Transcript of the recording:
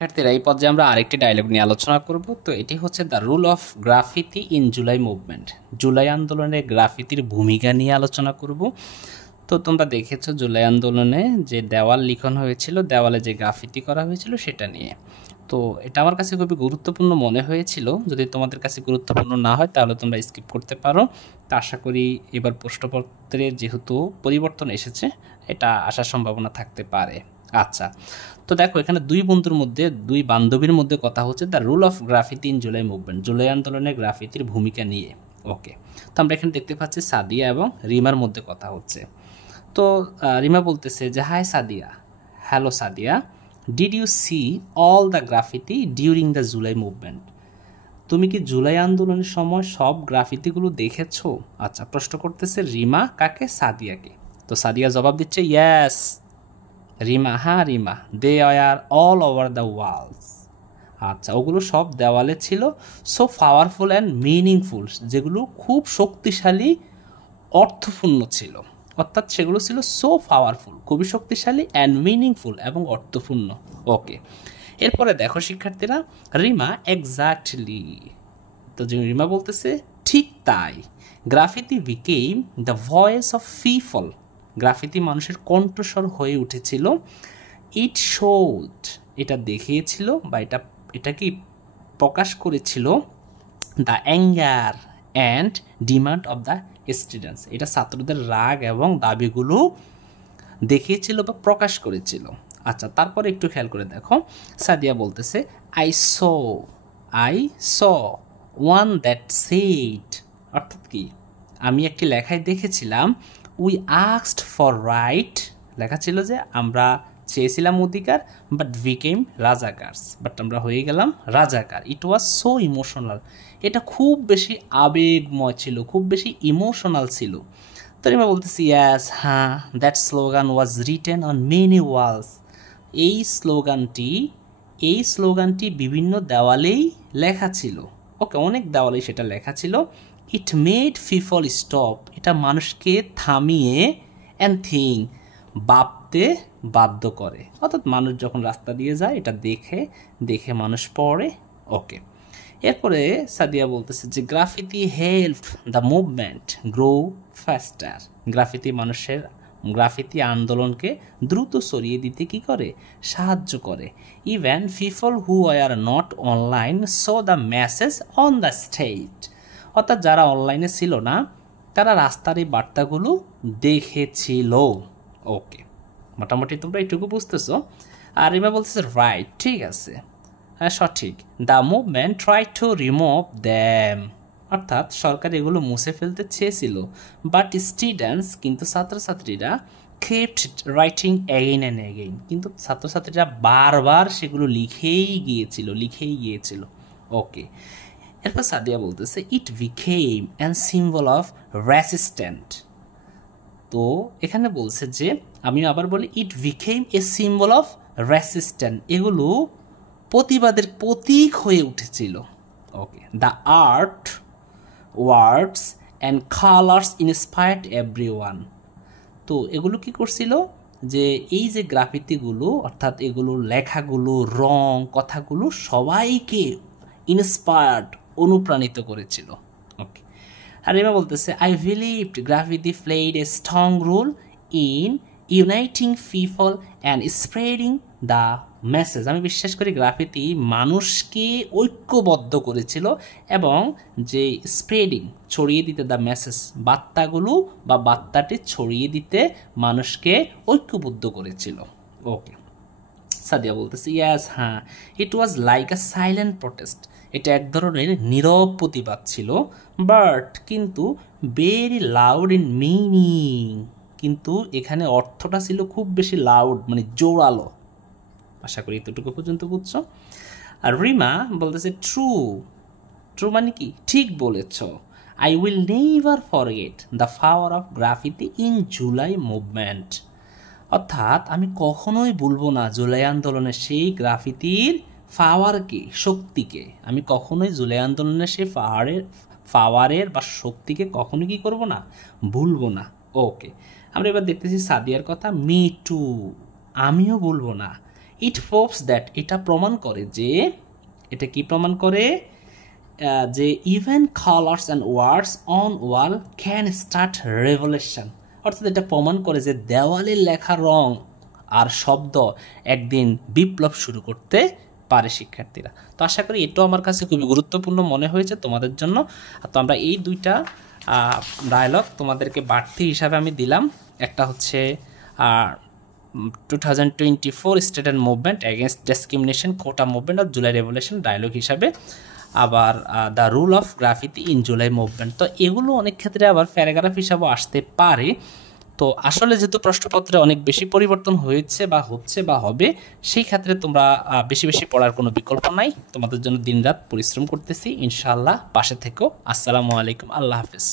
শিক্ষার্থীরা এই পর্যায়ে আমরা আরেকটি ডায়লগ নিয়ে আলোচনা করব। তো এটি হচ্ছে the role of graffiti in July movement. July আন্দোলনে গ্রাফিতির ভূমিকা নিয়ে আলোচনা করব। তো তোমরা দেখেছো জুলাই আন্দোলনে যে দেওয়াল লিখন হয়েছিল, দেওয়ালে যে গ্রাফিতি করা হয়েছিল সেটা নিয়ে। তো এটা আমার কাছে খুবই গুরুত্বপূর্ণ মনে হয়েছিল। যদি তোমাদের কাছে গুরুত্বপূর্ণ না হয় তাহলে তোমরা স্কিপ করতে পারো। তা আশা করি এবার প্রশ্নপত্রে যেহেতু পরিবর্তন এসেছে, এটা আসার সম্ভাবনা থাকতে পারে। আচ্ছা, তো দেখো এখানে দুই বন্ধুর মধ্যে, দুই বান্ধবীর মধ্যে কথা হচ্ছে the role of graffiti in July movement, July আন্দোলনে গ্রাফিতির ভূমিকা নিয়ে। ওকে, তো আমরা এখানে দেখতে পাচ্ছি সাদিয়া এবং রিমার মধ্যে কথা হচ্ছে। তো রিমা বলতেছে যে hi Sadia, hello Sadia, did you see all the graffiti during the July movement? তুমি কি জুলাই আন্দোলনের সময় সব গ্রাফিতিগুলো দেখেছো? আচ্ছা, প্রশ্ন করতেছে রিমা কাকে? সাদিয়াকে। তো সাদিয়া জবাব দিচ্ছে ইয়েস। রিমা, হ্যাঁ রিমা, দে আর অল ওভার দ্য ওয়ালস। আচ্ছা, ওগুলো সব দেওয়ালে ছিল। সো পাওয়ারফুল অ্যান্ড মিনিংফুল, যেগুলো খুব শক্তিশালী, অর্থপূর্ণ ছিল। অর্থাৎ সেগুলো ছিল সো পাওয়ারফুল, খুবই শক্তিশালী, অ্যান্ড মিনিংফুল এবং অর্থপূর্ণ। ওকে, এরপরে দেখো শিক্ষার্থীরা, রিমা এক্স্যাক্টলি, তো যে রিমা বলতেছে ঠিক তাই, graffiti became the voice of people, graffiti মানুষের কণ্ঠস্বর হয়ে উঠেছিল। ইট শোড, এটা দেখিয়েছিল বা এটা কি প্রকাশ করেছিল, the anger and demand of the students, এটা ছাত্রদের রাগ এবং দাবিগুলো দেখিয়েছিল বা প্রকাশ করেছিল। আচ্ছা, তারপরে একটু খেয়াল করে দেখো, সাদিয়া বলতেছে I saw one that said, অর্থাৎ কি, আমি একটি লেখায় দেখেছিলাম, উই আস্কড ফর রাইট, লেখা ছিল যে আমরা চেয়েছিলাম অধিকার, বাট বিকেম রাজাকার্স, বাট আমরা হয়ে গেলাম রাজাকার। ইট ওয়াজ সো ইমোশনাল, এটা খুব বেশি আবেগময় ছিল, খুব বেশি ইমোশনাল ছিল। তো রিমা বলতেছি ইয়াস, হ্যাঁ, that slogan was written on many walls, এই স্লোগানটি বিভিন্ন দেওয়ালেই লেখা ছিল। ওকে, অনেক দেওয়ালেই সেটা লেখা ছিল। ইট মেড পিপল স্টপ, এটা মানুষকে থামিয়ে, অ্যান্ড থিঙ্ক, ভাবতে বাধ্য করে। অর্থাৎ মানুষ যখন রাস্তা দিয়ে যায় এটা দেখে মানুষ পড়ে। ওকে, এরপরে সাদিয়া বলতেছে যে graffiti help the movement grow ফাস্টার, graffiti আন্দোলনকে দ্রুত ছড়িয়ে দিতে কি করে, সাহায্য করে। Even people who are not online so the message on the stage, অর্থাৎ যারা অনলাইনে ছিল না তারা রাস্তার এই বার্তাগুলো দেখেছিল। ওকে, মোটামুটি তোমরা এইটুকু বুঝতেছো। আর রিমা বলতেছে রাইট, ঠিক আছে, হ্যাঁ সঠিক। The movement try to remove them, অর্থাৎ সরকার এগুলো মুছে ফেলতে চেয়েছিল, বাট স্টুডেন্টস, কিন্তু ছাত্রছাত্রীরা, kept writing again and again, কিন্তু ছাত্রছাত্রীরা বারবার সেগুলো লিখেই গিয়েছিল। ওকে, এরপর সাদিয়া বলতেছে it became an symbol of resistant. তো এখানে বলছে যে, আমি আবার বলি, it became a symbol of resistant, এগুলো প্রতিবাদের প্রতীক হয়ে উঠেছিল। Okay, the art, words and colours inspired everyone. তো এগুলো কি করছিল, যে এই যে গ্রাফিতিগুলো, অর্থাৎ এগুলো লেখাগুলো, রং, কথাগুলো সবাইকে ইন্সপায়ার্ড, অনুপ্রাণিত করেছিল। ওকে, আর এবার বলতেছে I believed graffiti played a strong role in uniting people and spreading the message, আমি বিশ্বাস করি গ্রাফিতি মানুষকে ঐক্যবদ্ধ করেছিল এবং যে স্প্রেডিং, ছড়িয়ে দিতে, দ্য মেসেজ, বার্তাগুলো বা বার্তাটি ছড়িয়ে দিতে মানুষকে ঐক্যবদ্ধ করেছিল। ওকে, সাদিয়া বলতেছে ইয়াস, হ্যাঁ, it was like a silent protest, এটা এক ধরনের নীরব প্রতিবাদ ছিল, বাট কিন্তু ভেরি লাউড ইন মিনিং, কিন্তু এখানে অর্থটা ছিল খুব বেশি লাউড, মানে জোরালো। আশা করি এতটুকু পর্যন্ত বুঝছো। আর রিমা বলতেছে ট্রু মানে কি, ঠিক বলেছ, I will never forget the power of graffiti in July movement, অর্থাৎ আমি কখনোই ভুলবো না জুলাই আন্দোলনের সেই গ্রাফিতির পাওয়ারকে, শক্তিকে, আমি কখনোই জুলাই আন্দোলনের সেই পাওয়ারের বা শক্তিকে কখনোই কি করব না, ভুলবো না। ওকে, আমরা এবার দেখতেছি সাদিয়ার কথা, মি টু, আমিও বলবো না। ইট প্রুভস দ্যাট, এটা প্রমাণ করে যে, এটা কি প্রমাণ করে যে even colours and words on wall can start revolution, অর্থাৎ এটা প্রমাণ করে যে দেওয়ালে লেখা রং আর শব্দ একদিন বিপ্লব শুরু করতে পারে শিক্ষার্থীরা। তো আশা করি এটাও আমার কাছে খুবই গুরুত্বপূর্ণ মনে হয়েছে তোমাদের জন্য। তো আমরা এই দুইটা ডায়লগ তোমাদেরকে বাড়তি হিসাবে আমি দিলাম। একটা হচ্ছে 2024 student movement against discrimination quota movement of July revolution dialogue হিসাবে, আবার the role of graffiti in July movement. তো এগুলো অনেক ক্ষেত্রে আবার প্যারাগ্রাফ হিসাবেও আসতে পারে। তো আসলে যেহেতু প্রশ্নপত্রে অনেক বেশি পরিবর্তন হয়েছে বা হচ্ছে বা হবে, সেই ক্ষেত্রে তোমরা বেশি বেশি পড়ার কোনো বিকল্প নাই। তোমাদের জন্য দিনরাত পরিশ্রম করতেছি, ইনশাআল্লাহ পাশে থেকো। আসসালামু আলাইকুম, আল্লাহ হাফেজ।